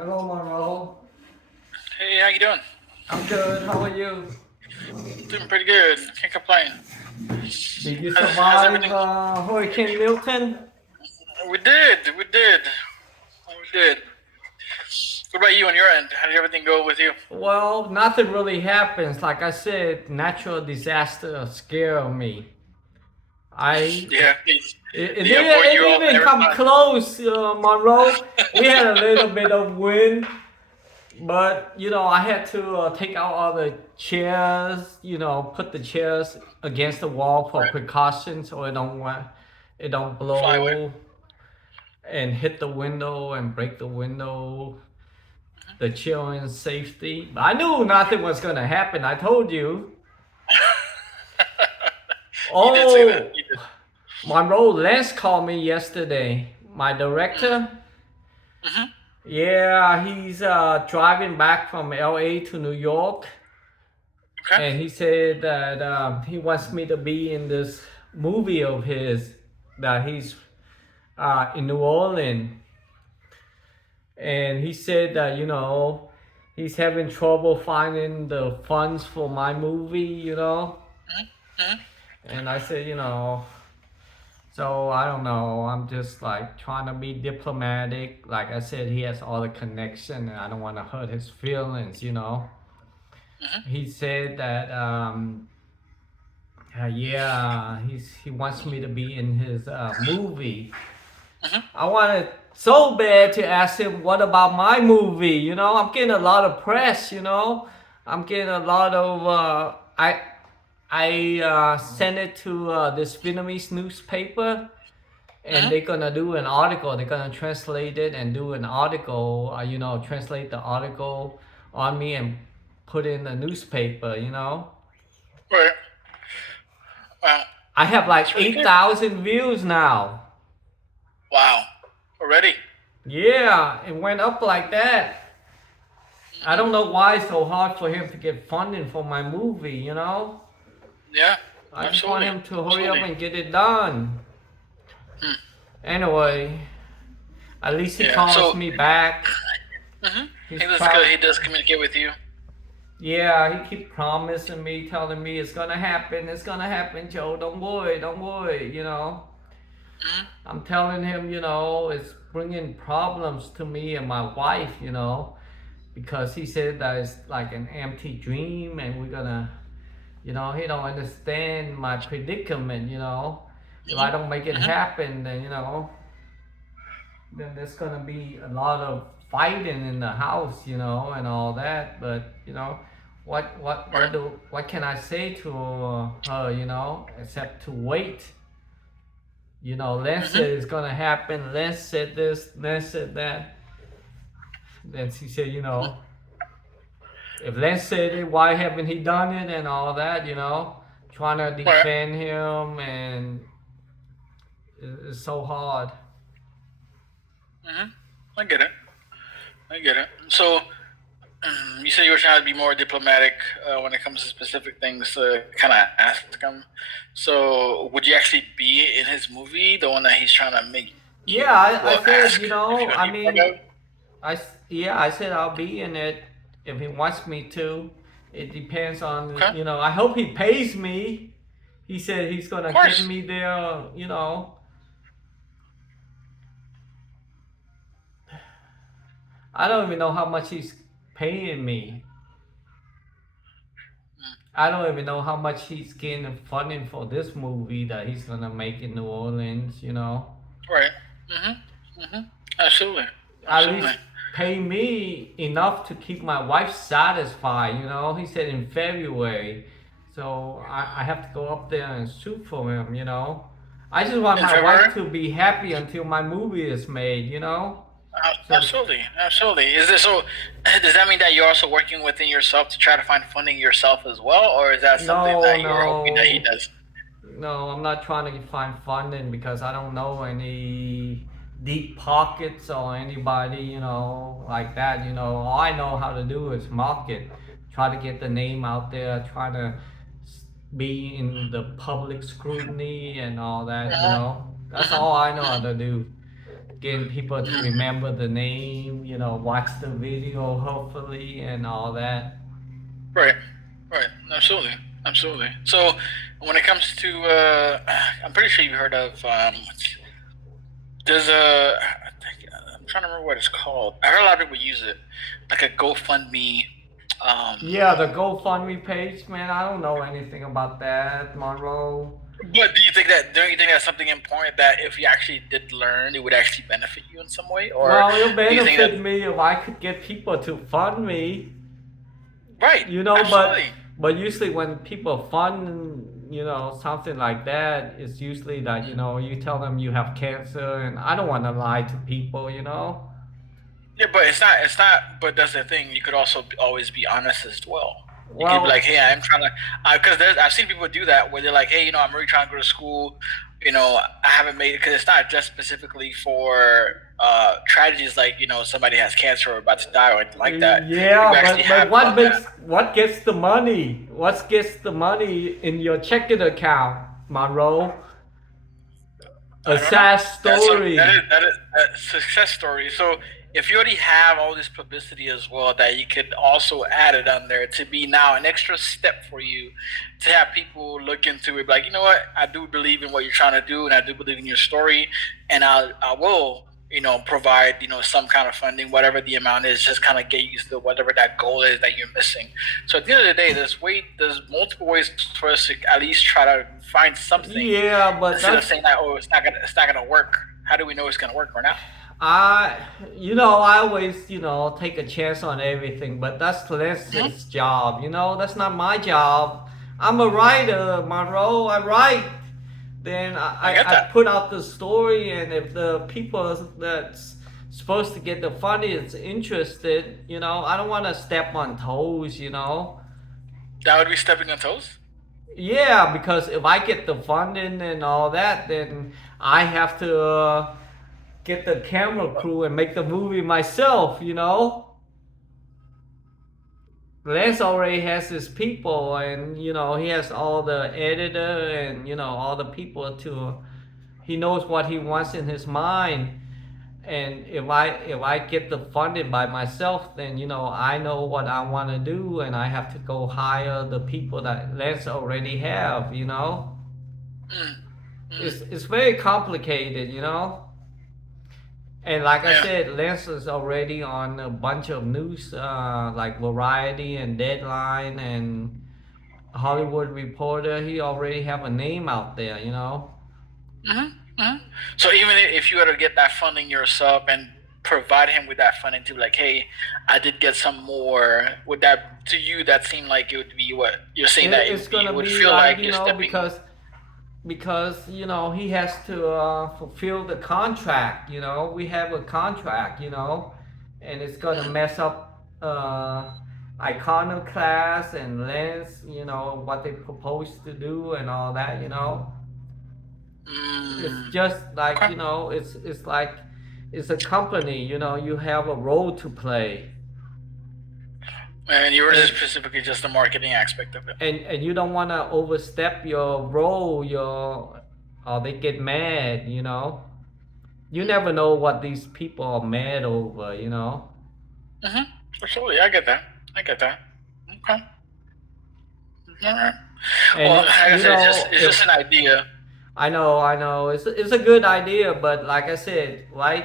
Hello, Monroe. Hey, how you doing? I'm good. How are you? Doing pretty good. Can't complain. Did you How's survive everything? Hurricane Milton? We did. We did. What about you on your end? How did everything go with you? Well, nothing really happens. Like I said, natural disaster scare me. I Yeah. it They didn't avoid it you all didn't every come time. close, Monroe. We had a little bit of wind, but I had to take out all the chairs. Put the chairs against the wall for Right. precaution, so it don't Fly away. blow and hit the window and break the window, the children's safety. But I knew nothing was gonna happen. I told you. You did say that. Oh, You did. Monroe Lance called me yesterday. My Mm. director. Mm-hmm. Yeah, he's driving back from LA to New York, Okay. and he said that he wants me to be in this movie of his that he's in New Orleans. And he said that he's having trouble finding the funds for my movie. Mm-hmm. And I said, so I don't know, I'm just like trying to be diplomatic. Like I said, he has all the connection and I don't want to hurt his feelings. Mm-hmm. He said that yeah, he wants me to be in his movie. Mm-hmm. I wanted so bad to ask him, what about my movie? I'm getting a lot of press. I'm getting a lot of. I sent it to this Vietnamese newspaper, and Mm-hmm. they're gonna do an article. They're gonna translate it and do an article. Translate the article on me and put it in the newspaper. Right. Wow. I have like That's really eight good. thousand views now. Wow. Already. Yeah, it went up like that. I Mm-hmm. don't know why it's so hard for him to get funding for my movie. Yeah. I just want Absolutely. him to hurry up Absolutely. and get it done. Hmm. Anyway, at least he Yeah. calls So. me back. Mm-hmm. He's He does good. prob He does communicate with you. Yeah, he keep promising me, telling me it's gonna happen, Joe. Don't worry. Mm-hmm. I'm telling him, it's bringing problems to me and my wife, because he said that it's like an empty dream and we're gonna. He don't understand my predicament. If I don't make it Mm-hmm. happen, then there's gonna be a lot of fighting in the house, and all that. But Right. what can I say to her, except to wait. Lance Mm-hmm. said it's gonna happen. Lance said this. Lance said that. Then she said, if Lance said it, why haven't he done it and all that. Trying to Right. defend him, and it's so hard. Mm-hmm. I get it. I get it. So, you said you were trying to be more diplomatic when it comes to specific things to kind of ask him. So, would you actually be in his movie, the one that he's trying to make Yeah, you, I well, said, ask if you would I be part mean, of? yeah, I said I'll be in it if he wants me to. It depends on, Okay. I hope he pays me. He said he's Of gonna get course. me there. I don't even know how much he's paying me. I don't even know how much he's getting funding for this movie that he's gonna make in New Orleans. Right. Mm-hmm. Mm-hmm. Absolutely. At Absolutely. least pay me enough to keep my wife satisfied. He said in February. So I have to go up there and shoot for him. I just want In my wife February? to be happy until my movie is made. So Absolutely. Absolutely. Is this so? Does that mean that you're also working within yourself to try to find funding yourself as well, or is that something no, that you're hoping that he no, does? no, I'm not trying to find funding because I don't know any deep pockets or anybody, like that. All I know how to do is market, try to get the name out there, try to be in the public scrutiny and all that. Uh-huh. That's Mm-hmm. all I know how Mm-hmm. to do. getting people to remember the name, watch the video hopefully and all that. Right, right, absolutely, absolutely. So, when it comes to, I'm pretty sure you heard of there's I'm trying to remember what it's called. I heard a lot of people use it, like a GoFundMe. Yeah, the GoFundMe page, man. I don't know anything about that, Monroe. But don't you think that's something important that if you actually did learn, it would actually benefit you in some way, or Well, it'll do you think that? benefit me if I could get people to fund me, Right, but absolutely. usually when people fund, something like that, it's usually that, you tell them you have cancer, and I don't want to lie to people. Yeah, but it's not. It's not. But that's the thing. You could also always be honest as well. You could be like, Well, "Hey, I'm trying to," because I've seen people do that where they're like, "Hey, I'm really trying to go to school. I haven't made it because it's not just specifically for tragedies like somebody has cancer or about to die or anything like that. yeah, People actually but have done that. what gets the money? What gets the money in your checking account, Monroe? A I don't know. sad That's a story. that is a success story. So if you already have all this publicity as well, that you could also add it on there to be now an extra step for you to have people look into it. Like, you know what? I do believe in what you're trying to do, and I do believe in your story, and I will provide some kind of funding, whatever the amount is, just kind of get you to whatever that goal is that you're missing. So at the end of the day, there's multiple ways for us to at least try to find something Yeah, but instead of that's saying that, oh, it's not gonna work. How do we know it's gonna work or not? I I always take a chance on everything, but that's Hmm. Leslie's job. That's not my job. I'm a writer, Monroe. I write. Then I get I that. put out the story, and if the people that's supposed to get the funding is interested, I don't want to step on toes. That would be stepping on toes. Yeah, because if I get the funding and all that, then I have to get the camera crew and make the movie myself. Lance already has his people, and he has all the editor and all the people to. He knows what he wants in his mind, and if I get the funding by myself, then I know what I want to do, and I have to go hire the people that Lance already have. Mm, mm, It's very complicated. And like I yeah. said, Lance is already on a bunch of news, like Variety and Deadline and Hollywood Reporter. He already have a name out there. Hmm. Hmm. So even if you were to get that funding yourself and provide him with that funding to be like, hey, I did get some more. Would that to you that seem like it would be what you're saying that It's it gonna would be feel like like you're stepping? because he has to fulfill the contract. We have a contract. And it's gonna Mm, mess up Iconoclast and Lance. What they propose to do and all that. It's mm, just like okay. it's like it's a company. You have a role to play, And yours is and specifically just the marketing aspect of it. and you don't want to overstep your role. Or they get mad. You never know what these people are mad over. Mm-hmm. Absolutely, I get that. I get that. Okay. All right. And Well, like I said, it's if just an idea. I know, it's a good idea, but like I said, right?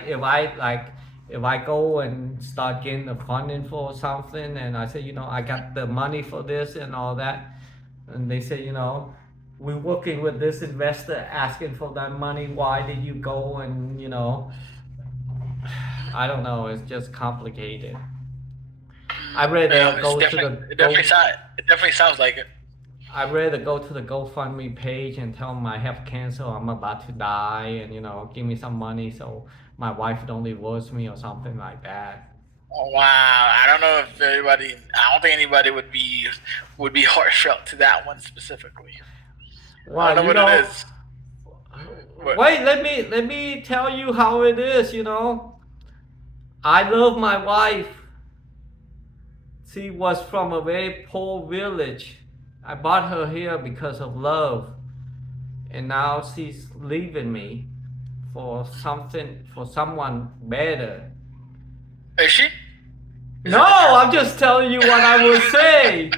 If I go and start getting the funding for something, and I say, I got the money for this and all that, and they say, we're working with this investor asking for that money. Why did you go and I don't know. It's just complicated. I Yeah, rather go to the go it definitely sounds like it. I'd rather go to the GoFundMe page and tell them I have cancer, I'm about to die, and give me some money so my wife don't divorce me or something like that. Oh, wow, I don't know if anybody. I don't think anybody would be heartfelt to that one specifically. I don't Well, know what it is, but wait, let me tell you how it is. I love my wife. She was from a very poor village. I brought her here because of love, and now she's leaving me for something for someone better. Is she? Is No, that the I'm just telling you what I would say,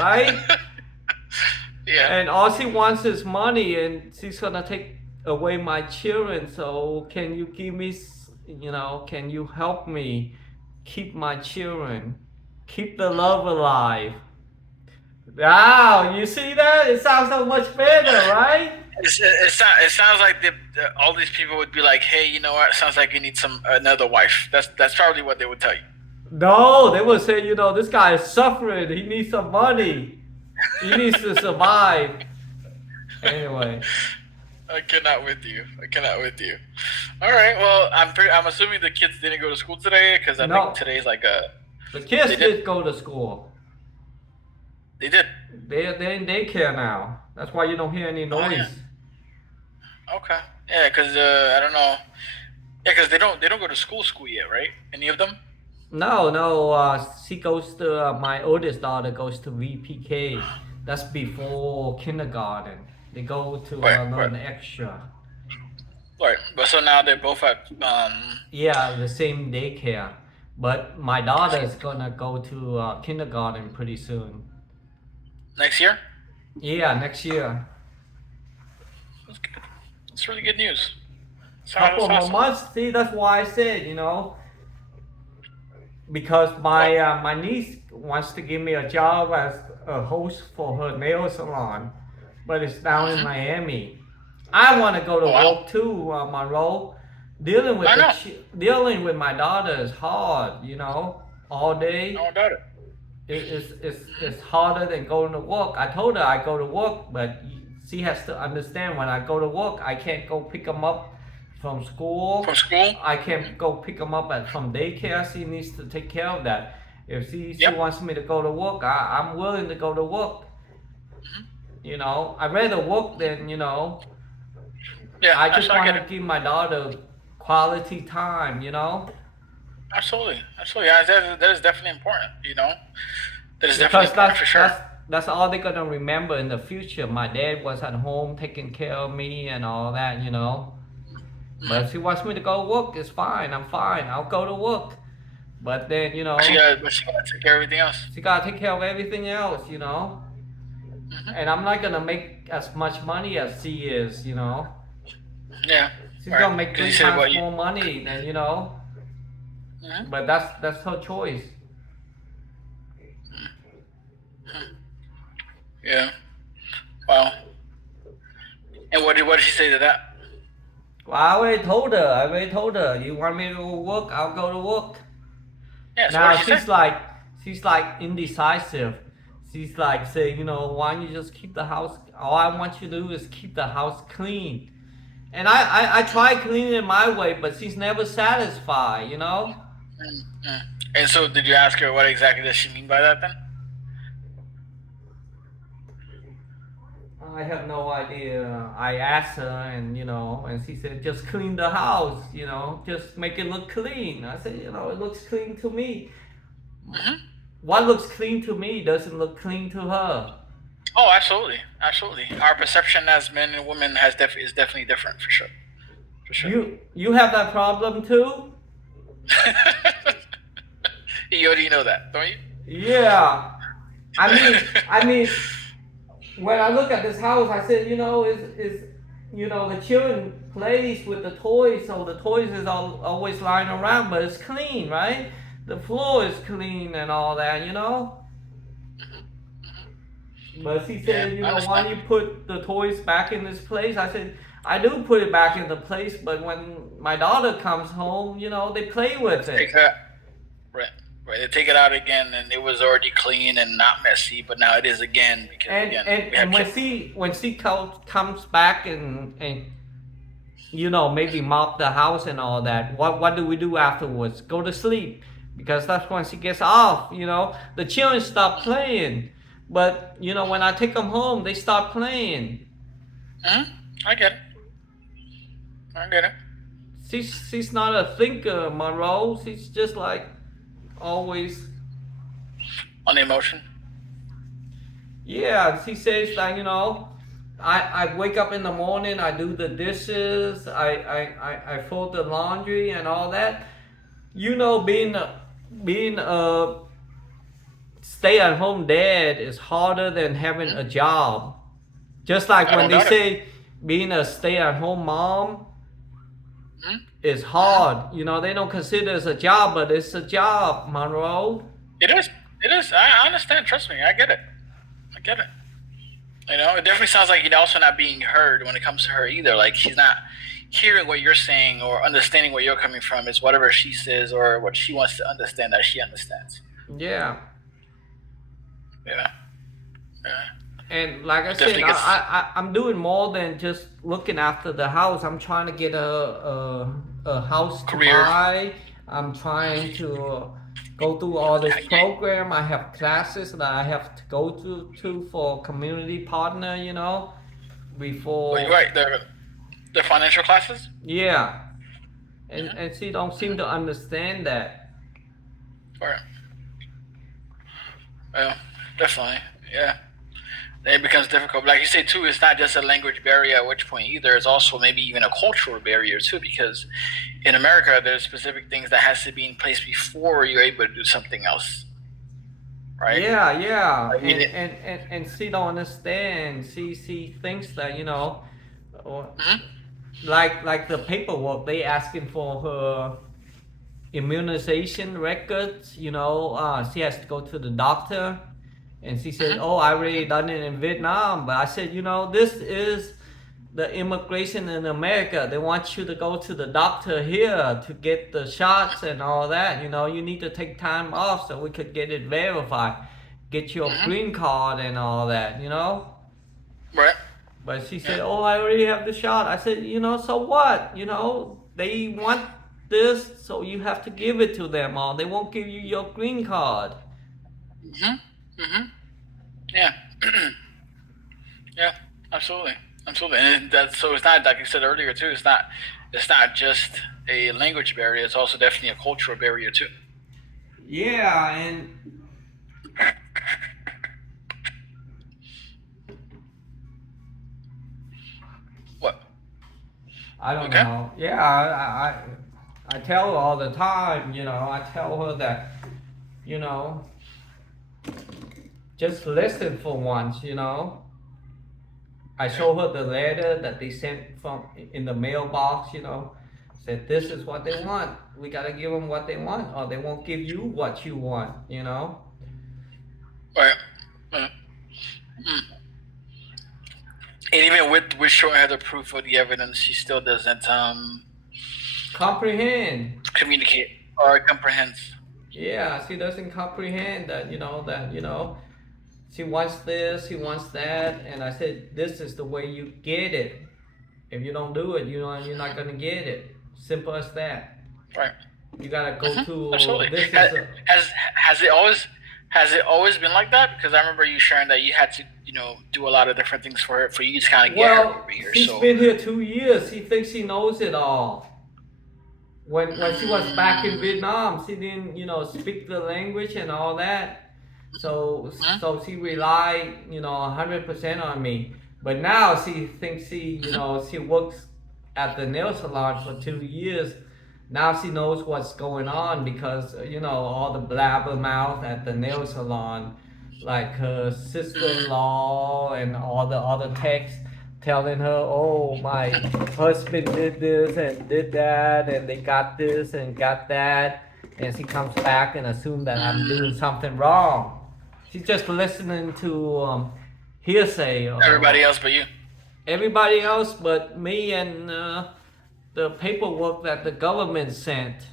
right? term? Yeah. And all she wants is money, and she's gonna take away my children. So can you give me, can you help me keep my children, keep the love alive? Wow, you see that? It sounds so much better, right? It sounds like all these people would be like, hey, you know what? Sounds like you need another wife. That's probably what they would tell you. No, they would say, this guy is suffering. He needs some money. He needs to survive. Anyway. I cannot with you. I cannot with you. All right. Well, I'm assuming the kids didn't go to school today because I think No, today's like the kids They did did. go to school. They did. They're in daycare now. That's why you don't hear any Oh yeah. noise. Okay. Yeah, because I don't know. Yeah, because they don't go to school yet, right? Any of them? No, no. She goes to my oldest daughter goes to VPK. That's before kindergarten. They go to Right. Right. learn extra. Right. But so now they're both at Yeah, the same daycare. But my daughter is gonna go to kindergarten pretty soon. next year. Yeah, next year. That's good. That's really good news. Couple That's more awesome. months. See, that's why I said, because my my niece wants to give me a job as a host for her nail salon, but it's down in Miami. I want to go to Oh wow. work too, Monroe. Dealing with I know. dealing with my daughter is hard, all day. No doubt it. It's harder than going to work. I told her I go to work, but she has to understand when I go to work, I can't go pick them up from school. From school. I can't go pick them up from daycare. She needs to take care of that. If she Yep. wants me to go to work, I'm willing to go to work. I'd rather work than, Yeah. I just I want get to it. give my daughter quality time, Absolutely. Absolutely. Yeah, that is definitely important. That is definitely Because important for sure. that's all they're gonna remember in the future. My dad was at home taking care of me and all that. But if she wants me to go work, it's fine. I'm fine. I'll go to work. But then, But she gotta take care of everything else. she gotta take care of everything else, And I'm not gonna make as much money as she is, Yeah. She's Right. gonna make 'Cause 3 you said times what you. more money than. But that's her choice. Yeah. Wow. And what did she say to that? Well, I already told her. You want me to go work? I'll go to work. Yeah. So Now what did she say? she's like indecisive. She's like saying, why don't you just keep the house? All I want you to do is keep the house clean. And I try cleaning it my way, but she's never satisfied. Mm-hmm. And so, did you ask her what exactly does she mean by that then? I have no idea. I asked her, and and she said, just clean the house. Just make it look clean. I said, it looks clean to me. Mm-hmm. What looks clean to me doesn't look clean to her. Oh, absolutely, absolutely. Our perception as men and women is definitely different for sure. For sure. You have that problem too? You already know that, don't you? Yeah. I mean, when I look at this house, I said, is the children plays with the toys, so the toys is always lying around, but it's clean, right? The floor is clean and all that. But she said, why don't you put the toys back in this place? I said, I do put it back in the place, but when my daughter comes home, they play with it. Right. They take it out again, and it was already clean and not messy, but now it is again because and when she comes back and maybe mop the house and all that, what do we do afterwards? Go to sleep, because that's when she gets off. The children stop playing, but when I take them home, they stop playing. I get it. She's not a thinker, Monroe. She's just like always on emotion. Yeah, she says that I wake up in the morning, I do the dishes, I fold the laundry and all that. You know, being a stay at home dad is harder than having Mhm. a job. Just like I when don't they doubt it. say being a stay at home mom Mhm. is Mhm. hard. You know, they don't consider it as a job, but it's a job, Monroe. It is. It is. I understand. Trust me. I get it. I get it. It definitely sounds like you're also not being heard when it comes to her either. Like she's not hearing what you're saying or understanding where you're coming from. It's whatever she says or what she wants to understand that she understands. Yeah. Yeah. Yeah. And like I It said, definitely gets I'm doing more than just looking after the house. I'm trying to get a house to career. buy. I'm trying to go through all this Yeah. program. I have classes that I have to go to for community partner. You're Before, right. The financial classes. yeah. And Mm-hmm. and she don't seem to Mm-hmm. understand that. Right. Well, definitely. Yeah. It becomes difficult. But like you say too, it's not just a language barrier at which point either. It's also maybe even a cultural barrier too, because in America there's specific things that has to be in place before you're able to do something else. Right? Yeah, yeah, I mean, and she don't understand. She thinks that or mhm, like the paperwork they asking for her immunization records. She has to go to the doctor, and she said, mhm, "Oh, I already done it in Vietnam." But I said, this is the immigration in America. They want you to go to the doctor here to get the shots and all that. You need to take time off so we could get it verified, get your mhm. green card and all that. Right. But she said, Yeah. "Oh, I already have the shot." I said, "So what? They want this, so you have to give it to them, or they won't give you your green card." Mhm. Mhm. Yeah. Yeah. Absolutely. Absolutely. And that's so. It's not like you said earlier too. It's not. It's not just a language barrier. It's also definitely a cultural barrier too. Yeah, and What? I You don't okay? know. Yeah, I tell her all the time. I tell her that, you know, just listen for once. I Yeah. show her the letter that they sent from in the mailbox. Said this is what they Mhm. want. We gotta give them what they want, or they won't give you what you want. Right. Right. Mm. And even with showing her the proof of the evidence, she still doesn't Comprehend. communicate or comprehend. Yeah, she doesn't comprehend that. She wants this, she wants that, and I said this is the way you get it. If you don't do it, you're not gonna get it. Simple as that. Right. You gotta go Hmm. to Absolutely. this Has, is a has has it always been like that? Because I remember you sharing that you had to do a lot of different things for her for you to kind of get her well. over here. She's So. been here 2 years. She thinks she knows it all. When she was back in Mm, Vietnam, she didn't speak the language and all that. So mhm, so she relied 100% on me. But now she thinks mhm, she works at the nail salon for 2 years. Now she knows what's going on because all the blabbermouth at the nail salon, like her mhm, sister-in-law and all the other techs telling her, "Oh, my husband did this and did that, and they got this and got that," and she comes back and assumes that I'm doing mm. something wrong. She's just listening to hearsay Everybody or else but you. everybody else but me and the paperwork that the government sent.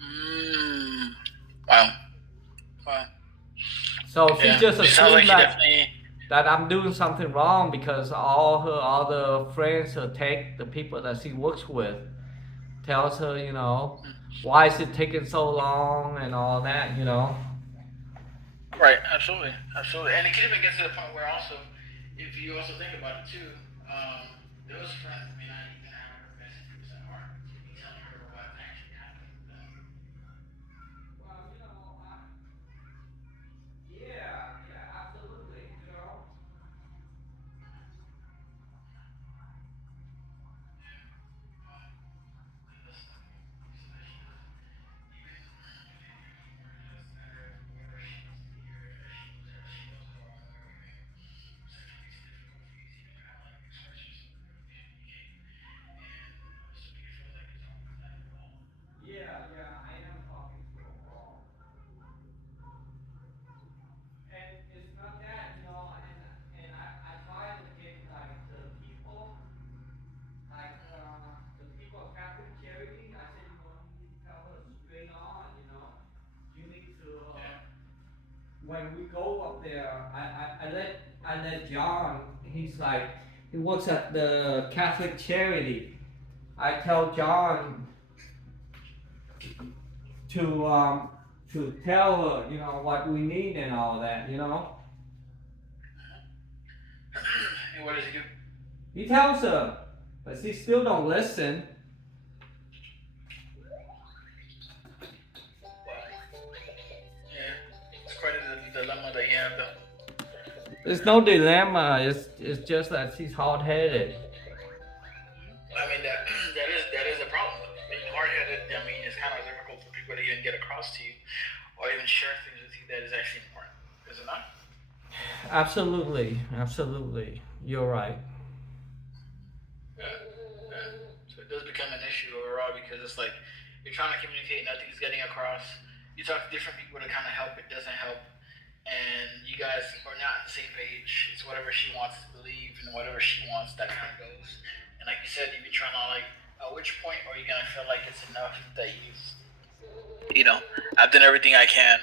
Mm. Wow. Wow. So she Yeah. just She sounds like assumed she that definitely. I'm doing something wrong because all her other friends, her tech, the people that she works with, tells her, why is it taking so long and all that. Right, absolutely, absolutely, and it can even get to the point where also, if you also think about it too, those friends may not even have her best interests at heart to be telling her what actually happened with them. Well, yeah, yeah, absolutely. I let John. He's like he works at the Catholic charity. I tell John to tell her, what we need and all that. And what does he do? He tells her, but she still don't listen. Yeah, it's quite a dilemma that you have, though. There's no dilemma. It's just that she's hard headed. I mean, that is a problem. Being hard-headed, I mean, it's kind of difficult for people to even get across to you, or even share things with you that is actually important. Is it not? Absolutely, absolutely. You're right. Yeah, yeah. So it does become an issue overall because it's like you're trying to communicate, nothing's getting across. You talk to different people to kind of help, it doesn't help, and you guys are not on the same page. It's whatever she wants to believe and whatever she wants that kind of goes. And like you said, you've been trying to like, at which point are you gonna feel like it's enough that I've done everything I can.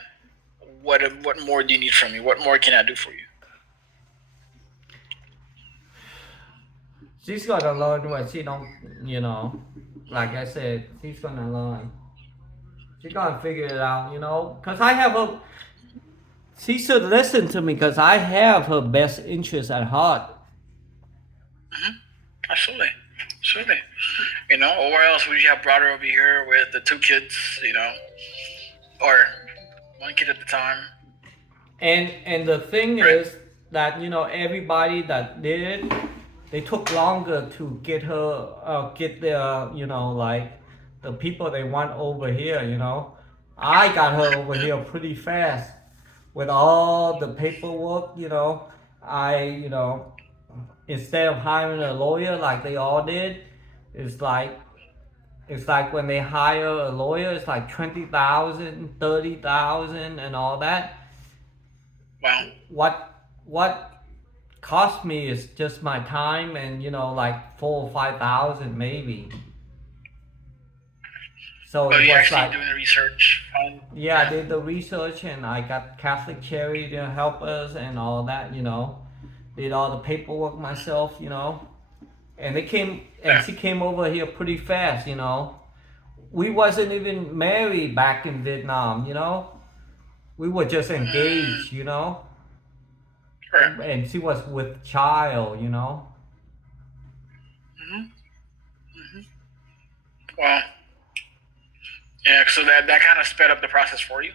What more do you need from me? What more can I do for you? She's gonna learn what she don't, like I said, she's gonna learn. She's gonna figure it out, Cause I have her. She should listen to me, cause I have her best interest at heart. Mm-hmm. Absolutely, absolutely. Or where else would you have brought her over here with the two kids? Or one kid at the time. And the thing Right. is that everybody that did it, they took longer to get her, get their, like the people they want over here. I got her over Yeah. here pretty fast with all the paperwork. I, instead of hiring a lawyer like they all did, it's like when they hire a lawyer, it's like 20,000, 30,000, and all that. Wow. What cost me is just my time and like 4 or 5 thousand maybe. So Well, it you was actually like, doing the research on. yeah, I did the research and I got Catholic charity to help us and all that. Did all the paperwork myself. And they came and Yeah. she came over here pretty fast. We wasn't even married back in Vietnam. We were just Mm, engaged. right. And she was with child. Mm-hmm. Mm-hmm. Wow. Yeah. So that kind of sped up the process for you.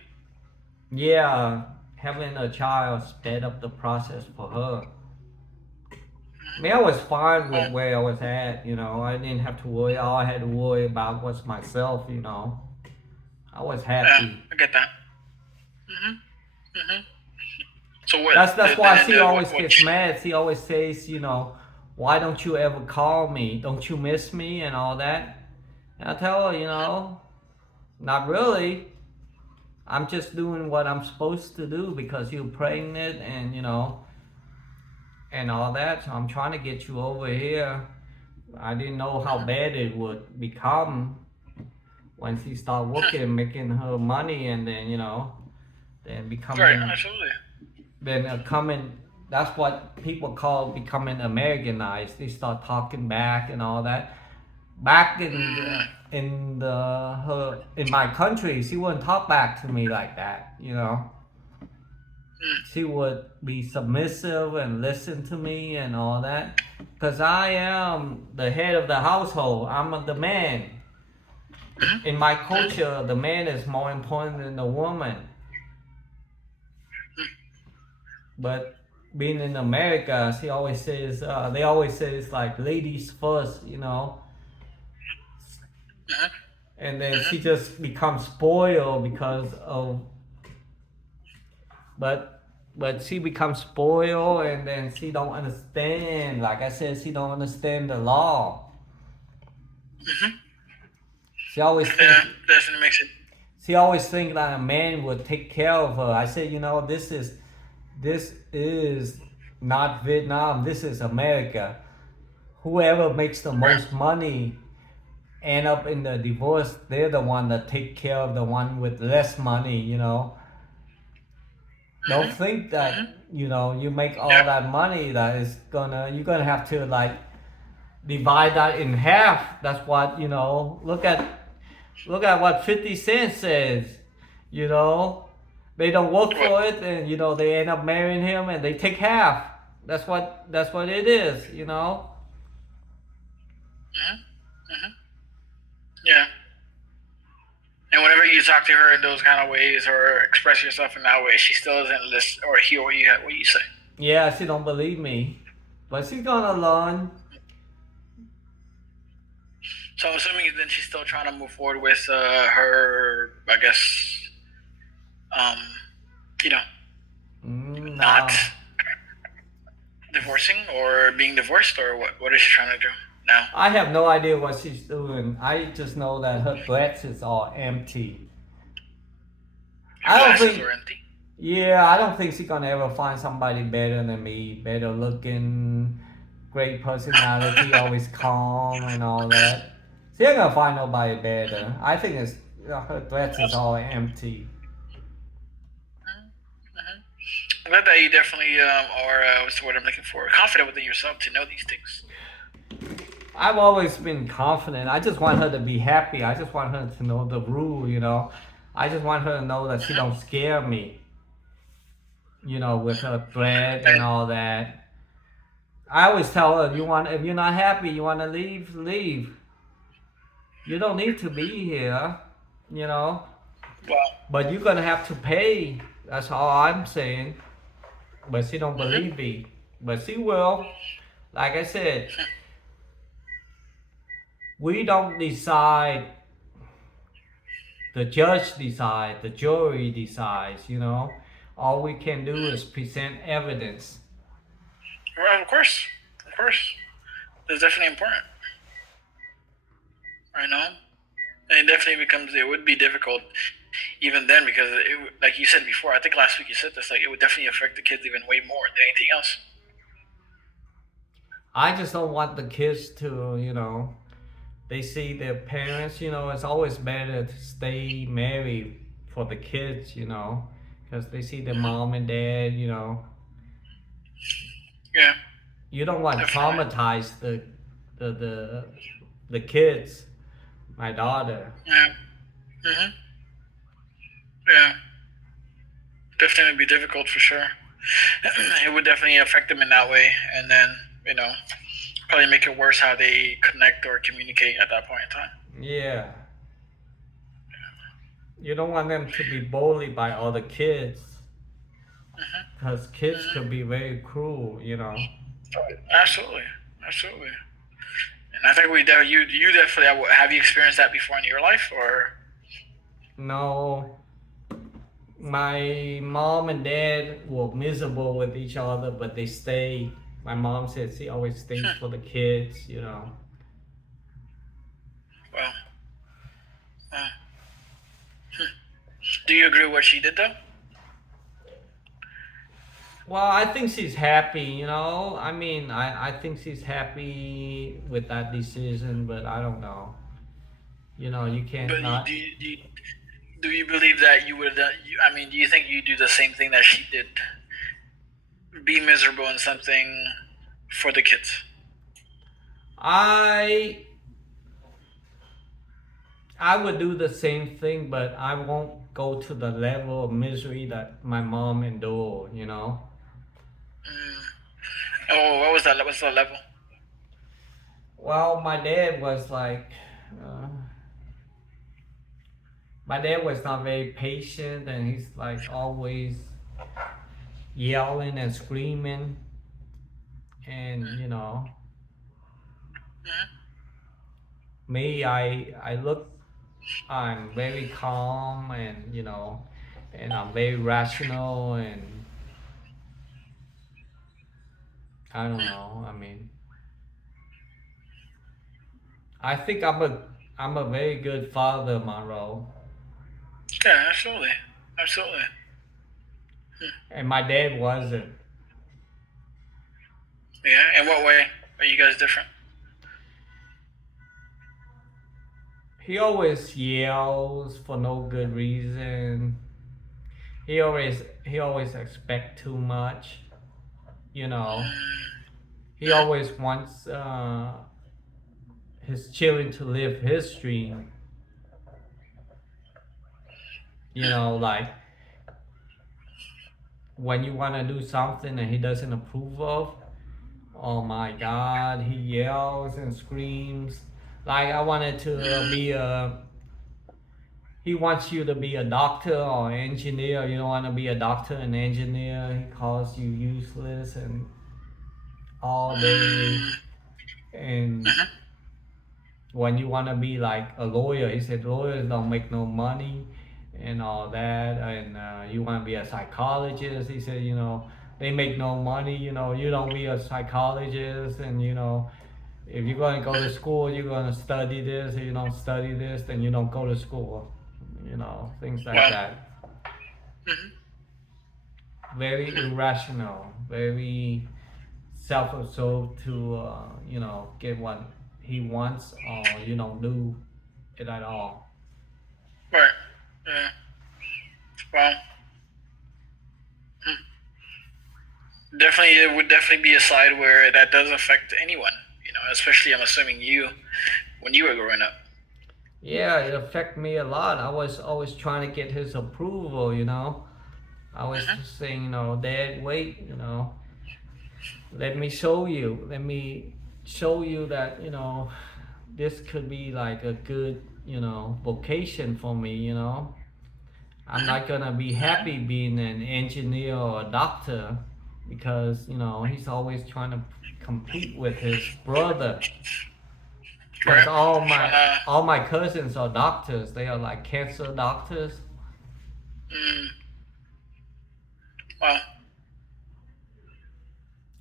Yeah, having a child sped up the process for her. I Mm-hmm. mean, I was fine with Well, where I was at. I didn't have to worry. All I had to worry about was myself. I was yeah, happy. I get that. Mm-hmm. Mm-hmm. So what? That's why she What? always What? gets mad. She always says, why don't you ever call me? Don't you miss me and all that? And I tell her, not really. I'm just doing what I'm supposed to do because you're pregnant and all that. So I'm trying to get you over here. I didn't know how Mm-hmm. bad it would become when she started working, making her money, and then Right. becoming, Absolutely. then coming. That's what people call becoming Americanized. They start talking back and all that. Back Mm, in my country, she wouldn't talk back to me like that. mm, She would be submissive and listen to me and all that. Because I am the head of the household. I'm the man. mm, In my mm, culture, the man is more important than the woman. mm, But being in America, they always say it's like ladies first. mm, And then mm. she just becomes spoiled but she becomes spoiled and then she don't understand. Like I said, she don't understand the law. Mm-hmm. She always Yeah, think definitely makes it. she always think that a man would take care of her. I said, this is not Vietnam. This is America. Whoever makes the Right. most money end up in the divorce. They're the one that take care of the one with less money. Don't Mhm. think Mhm. that you make all Yep. that money that is gonna you're gonna have to like divide that in half. That's what look at what 50 Cent says. You know, they don't work What? for it, and they end up marrying him, and they take half. That's what it is. Mhm. Mhm. Yeah. And whenever you talk to her in those kind of ways or express yourself in that way, she still doesn't listen or hear what you say. Yeah, she don't believe me, but she's gonna learn. So I'm assuming then she's still trying to move forward with her, I guess, um, you know, not No, divorcing or being divorced, or what? What is she trying to do now? I have no idea what she's doing. I just know that her threats is all empty. Her I don't glasses think are empty. Yeah, I don't think she's gonna ever find somebody better than me, better looking, great personality, always calm and all that. She ain't gonna find nobody better. I think her threats is all empty. Mm-hmm. I'm glad that you definitely are what's the word I'm looking for? Confident within yourself to know these things. I've always been confident. I just want her to be happy. I just want her to know the rule. I just want her to know that she Mm-hmm. don't scare me, with her threat and And all that. I always tell her, if you're not happy, you want to leave, leave. You don't need to be here, you know. well, But you're gonna have to pay. That's all I'm saying. But she don't mm-hmm. believe me. But she will. Like I said, we don't decide. The judge decides. The jury decides. All we can do is present evidence. Well, of course, that's definitely important. I know, and it definitely becomes. It would be difficult even then because like you said before. I think last week you said this. Like it would definitely affect the kids even way more than anything else. I just don't want the kids to. They see their parents. It's always better to stay married for the kids. Because they see their Mm-hmm. mom and dad. Yeah, You don't want to definitely. traumatize the the the kids. My daughter. Yeah. Mm-hmm. Yeah. Definitely be difficult for sure. It would definitely affect them in that way, and then you know probably make it worse how they connect or communicate at that point in time. Yeah. You don't want them to be bullied by other kids. Mm-hmm. Because kids Mm-hmm. could be very cruel. Absolutely, absolutely. And I think you definitely have you experienced that before in your life, or No, my mom and dad were miserable with each other, but they stay. My mom says she always stays hmm, for the kids. well, uh, hmm. Do you agree with what she did though? Well, I think she's happy. I mean, I think she's happy with that decision, but I don't know. You can't But not. do you believe that you would? I mean, do you think you do the same thing that she did? Be miserable in something for the kids. I I would do the same thing, but I won't go to the level of misery that my mom endured. Mm. Oh, what was that? What's the level? Well, uh, my dad was not very patient, and he's like always yelling and screaming, and Mm-hmm. me, I'm very calm, and I'm very rational, and I don't know. I mean, I think I'm a very good father, Monroe, Yeah, absolutely, absolutely. and my dad wasn't. Yeah. In what way are you guys different? He always yells for no good reason. he always expect too much, you know. He Mhm. always wants his children to live his dream, like when you want to do something and he doesn't approve of, oh my god, he yells and screams. Like I wanted to be a he wants you to be a doctor or engineer. You don't want to be a doctor and engineer. He calls you useless and all day. Mhm. And Mhm. when you want to be like a lawyer, he said lawyers don't make no money and all that. And you want to be a psychologist, he said, they make no money. You don't be a psychologist. And if you're going to go to school, you're going to study this. If you don't study this, then you don't go to school. Things like Well. that. Mhm. Very Mhm. irrational, very self-absorbed to get what he wants, or do it at all. Right. Yeah. Well. Hmm. Definitely, it would definitely be a side where that does affect anyone. Especially I'm assuming you when you were growing up. Yeah, it affected me a lot. I was always trying to get his approval. I was Mhm. just saying, Dad, wait, let me show you. Let me show you that, this could be like a good, vocation for me. I'm Mhm. not gonna be Mhm. happy being an engineer or a doctor because, he's always trying to compete with his brother. Because Right. all Trying my to. all my cousins are doctors. They are like cancer doctors, Mm, well.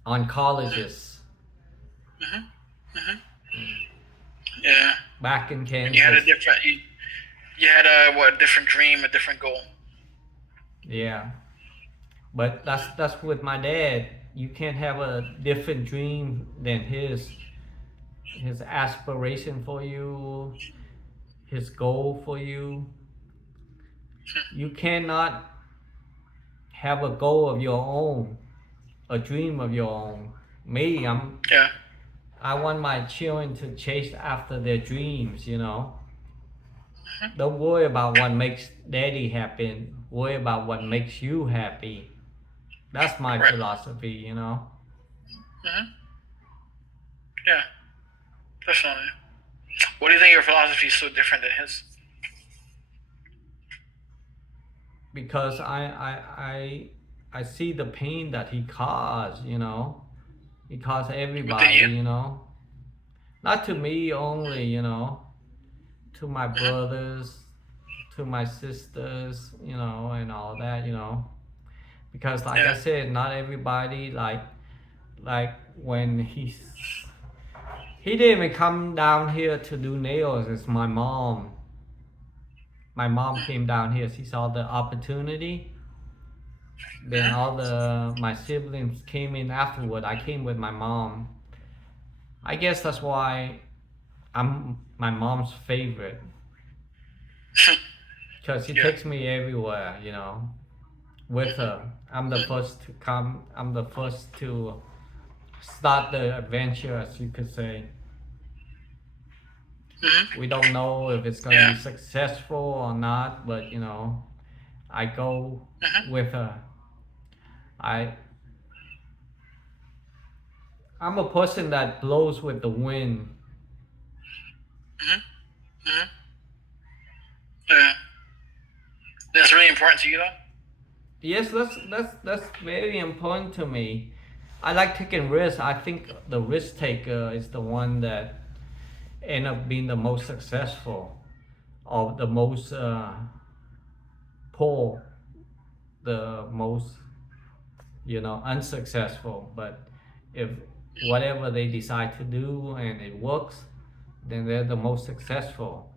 Mhm. oncologists. Mhm. Mhm. Yeah. Back in And you had a Kansas. different. You had a what? A different dream, a different goal. Yeah. But that's with my dad. You can't have a different dream than his aspiration for you, his goal for you. You cannot have a goal of your own, a dream of your own. Me, Yeah. I want my children to chase. After their dreams. Mhm. Don't worry about what makes daddy happy. Worry about what makes you happy. That's my Right. philosophy. Mhm. Yeah. Definitely. What do you think your philosophy is so different than his? Because I see the pain that he caused. He caused Within everybody, you? not to me only, to my Mhm. brothers, to my sisters, and all that. Because like I Yeah. said, not everybody like when he didn't even come down here to do nails. It's my mom. My mom came down here. She saw the opportunity. Then Mhm. all the my siblings came in afterward. I came with my mom. I guess that's why I'm my mom's favorite, because she Yeah. takes me everywhere. With Mhm. her. I'm the Mhm. first to come. I'm the first to start the adventure, as you could say. We Mhm. don't know if it's going to be Yeah. successful or not, but I go Mhm. with her. I I'm a person that blows with the wind. Mhm. Mhm. Yeah. That's really important to you, though. Yes, that's very important to me. I like taking risks. I think the risk taker is the one that end up being the most successful, or the most poor, the most unsuccessful. But if whatever they decide to do and it works, then they're the most successful.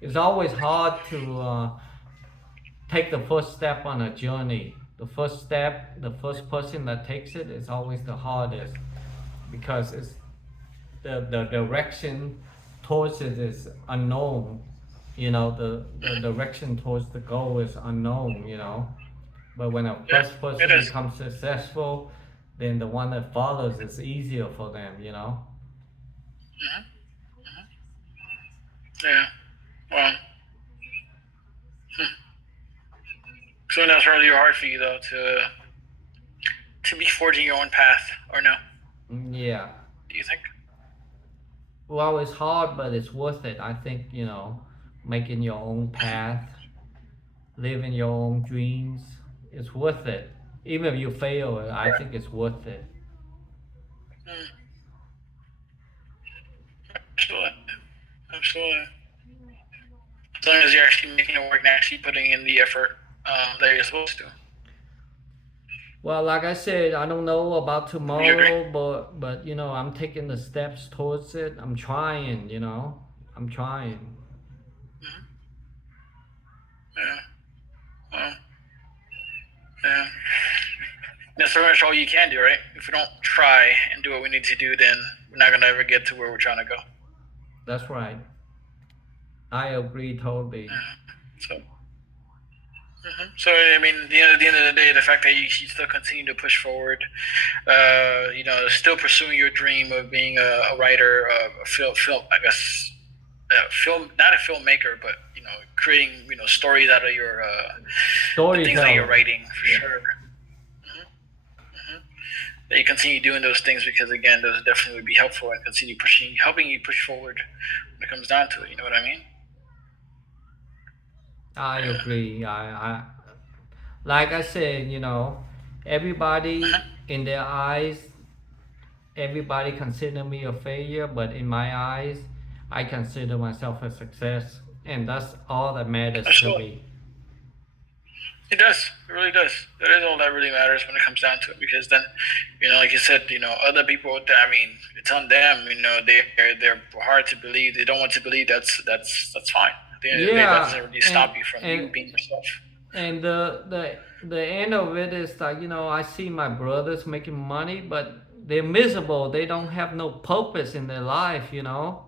It's always hard to take the first step on a journey. The first step, the first person that takes it is always the hardest, because it's the direction towards it is unknown. The Mhm. direction towards the goal is unknown. But when a Yeah, first it person is. becomes successful, then the one that follows is easier for them, Hmm. Yeah. Well, so that's really hard for you though to be forging your own path, or no? Yeah. Do you think? Well, it's hard, but it's worth it. I think, making your own path, living your own dreams, it's worth it. Even if you fail, I Right. think it's worth it. Mm, absolutely. Absolutely. As long as you're actually making it work and actually putting in the effort that you're supposed to. Well, like I said, I don't know about You agree? tomorrow, but I'm taking the steps towards it. I'm trying, I'm trying. Hmm. Yeah. Well, yeah. That's pretty much all you can do, right? If we don't try and do what we need to do, then we're not gonna ever get to where we're trying to go. That's right. I agree totally. Yeah. So, so I mean, at the end of the day, the fact that you still continue to push forward, still pursuing your dream of being a writer, a film, I guess, film, not a filmmaker, but creating stories out of your the things that you're Storyteller. writing for Yeah. sure. Hmm. Hmm. That you continue doing those things because again, those definitely would be helpful and continue pushing, helping you push forward when it comes down to it. You know what I mean? I Yeah. agree. Like I said, everybody Uh-huh. in their eyes, everybody consider me a failure, but in my eyes, I consider myself a success, and that's all that matters to Absolutely. me. It does. It really does. That is all that really matters when it comes down to it. Because then, like you said, other people. I mean, it's on them. They're hard to believe. They don't want to believe. That's fine. At the end of the day, that Yeah, doesn't really and stop you from you and being yourself. and the end of it is like I see my brothers making money, but they're miserable. They don't have no purpose in their life. Mm,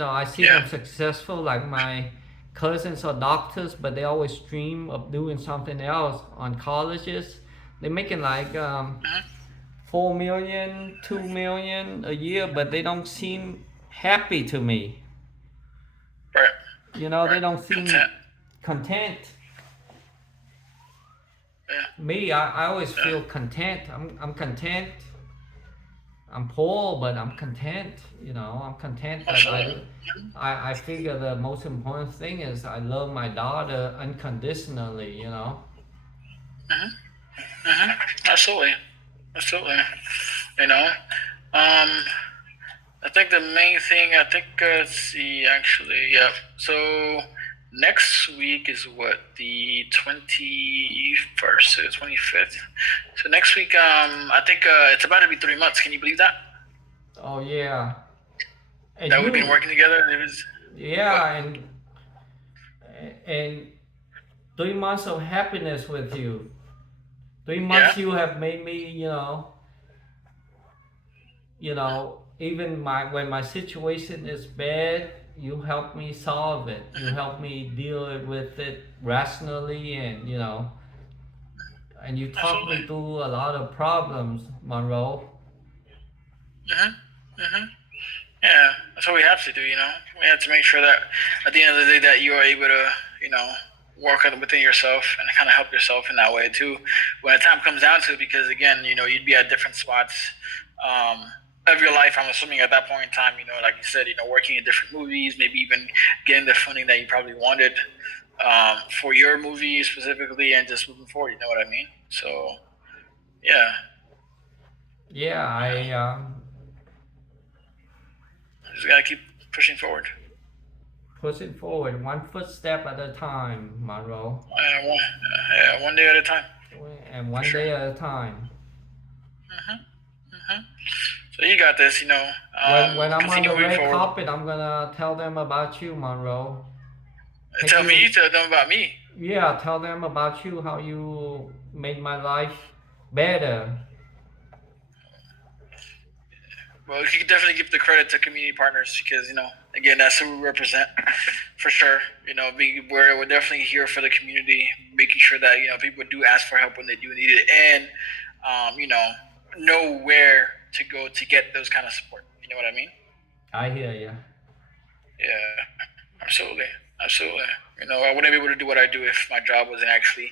I see yeah. them successful. Like my cousins are doctors, but they always dream of doing something else on colleges. They're making like Hmm. 4 million, 2 million a year, but they don't seem happy to me. Right. They Right. don't seem Content. content. Yeah. Me, I always Yeah. feel content. I'm content. I'm poor, but I'm content. I'm content that Absolutely. I figure the most important thing is I love my daughter unconditionally. Hmm. Hmm. Absolutely. Absolutely. You know. Um. I think the main thing, I think, let's see, actually, yeah. So next week is what, the 21st, so 25th. So next week, I think it's about to be 3 months. Can you believe that? Oh yeah, and That we've been you, working together? It was, what? yeah, and 3 months of happiness with you. three Yeah? months you have made me, even when my situation is bad, you help me solve it. You Hmm. help me deal with it rationally, and you talk Absolutely. me through a lot of problems, Monroe. Hmm. Hmm. Yeah, that's what we have to do. We have to make sure that at the end of the day that you are able to, you know, work within yourself and kind of help yourself in that way too. When the time comes down to it, because again, you'd be at different spots um, of your life. I'm assuming at that point in time, like you said, working in different movies, maybe even getting the funding that you probably wanted for your movie specifically, and just moving forward. You know what I mean? So yeah, Yeah, yeah, just gotta keep pushing forward. push it forward one footstep at a time, Monroe, One day at a time, and for one sure. day at a time. Hmm. Hmm. So you got this. When I'm on Continue the moving red forward. carpet, I'm gonna tell them about you, Monroe. Take Tell me, you, tell them about me. yeah, tell them about you, how you made my life better. Well, you can definitely give the credit to community partners because again, that's who we represent for sure. We're definitely here for the community, making sure that people do ask for help when they do need it, and know where to go to get those kind of support. You know what I mean? I hear you. Yeah, absolutely, absolutely. I wouldn't be able to do what I do if my job wasn't actually,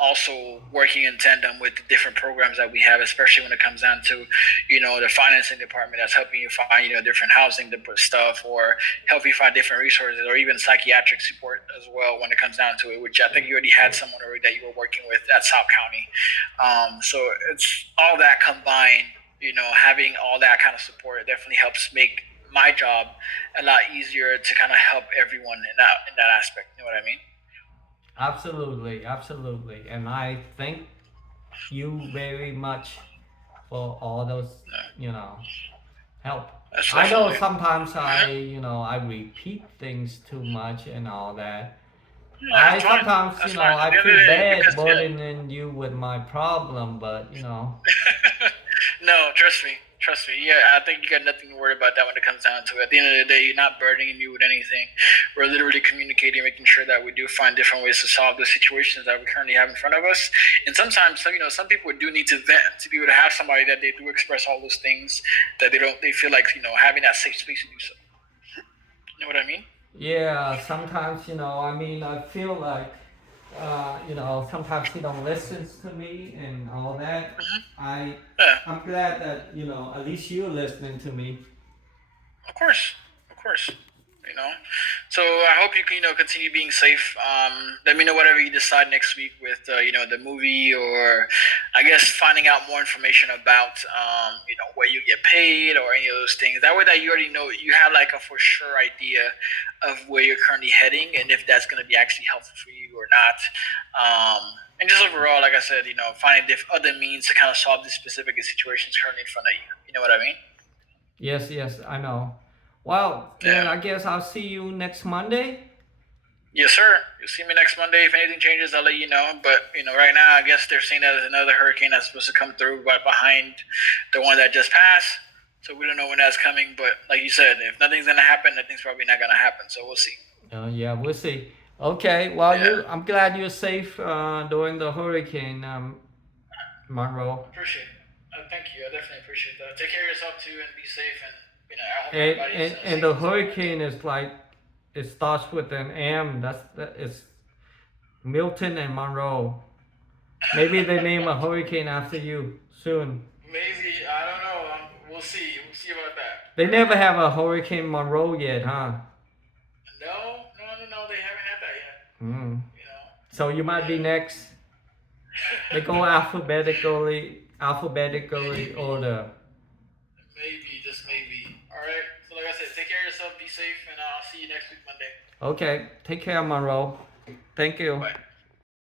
also working in tandem with the different programs that we have, especially when it comes down to, the financing department that's helping you find, different housing stuff, or help you find different resources, or even psychiatric support as well when it comes down to it, which I think you already had someone already that you were working with at South County. So it's all that combined, having all that kind of support, it definitely helps make my job a lot easier to kind of help everyone in that aspect. You know what I mean? Absolutely, absolutely. And I thank you very much for all those, you know, help. That's I know definitely. sometimes Mhm. I repeat things too much and all that. Yeah, I that's fine. sometimes, That's fine. At I the end of feel the day, bad because yeah. burdening you with my problem, but No, trust me. Trust me. Yeah, I think you got nothing to worry about that when it comes down to it. At the end of the day, you're not burdening me with anything. We're literally communicating, making sure that we do find different ways to solve the situations that we currently have in front of us. And sometimes, some people do need to vent to be able to have somebody that they do express all those things that they feel like having that safe space to do so. You know what I mean? yeah, sometimes, I feel like, sometimes he don't listen to me and all that. Hmm. I, Yeah. I'm glad that, at least you're listening to me. Of course, of course. You know, so I hope you can continue being safe. Let me know whatever you decide next week with the movie, or I guess finding out more information about where you get paid or any of those things. That way, that you already know, you have like a for sure idea of where you're currently heading and if that's going to be actually helpful for you or not. And just overall, like I said, finding other means to kind of solve these specific situations currently in front of you. You know what I mean? Yes, yes, I know. Well, then Yeah. I guess I'll see you next Monday. Yes, sir. You'll see me next Monday. If anything changes, I'll let you know. But right now, I guess they're saying that there's another hurricane that's supposed to come through right behind the one that just passed. So we don't know when that's coming. But like you said, if nothing's gonna happen, nothing's probably not gonna happen. So we'll see. Yeah, we'll see. Okay, well, Yeah, I'm glad you're safe during the hurricane, Monroe. appreciate it. Thank you. I definitely appreciate that. Take care of yourself too, and be safe. And I hope And, everybody's and and safe the as well. hurricane is like it starts with an M. It's Milton and Monroe. Maybe they name a hurricane after you soon. Maybe I don't know. We'll see. We'll see about that. They All right. never have a hurricane Monroe yet, huh? No, no, no, no. They haven't had that yet. Hmm. You know. So you might be Yeah. next. They go alphabetically Maybe. order. Maybe, just maybe. All right. So, like I said, take care of yourself, be safe, and I'll see you next week, Monday. Okay, take care, Monroe. Thank Bye you. bye.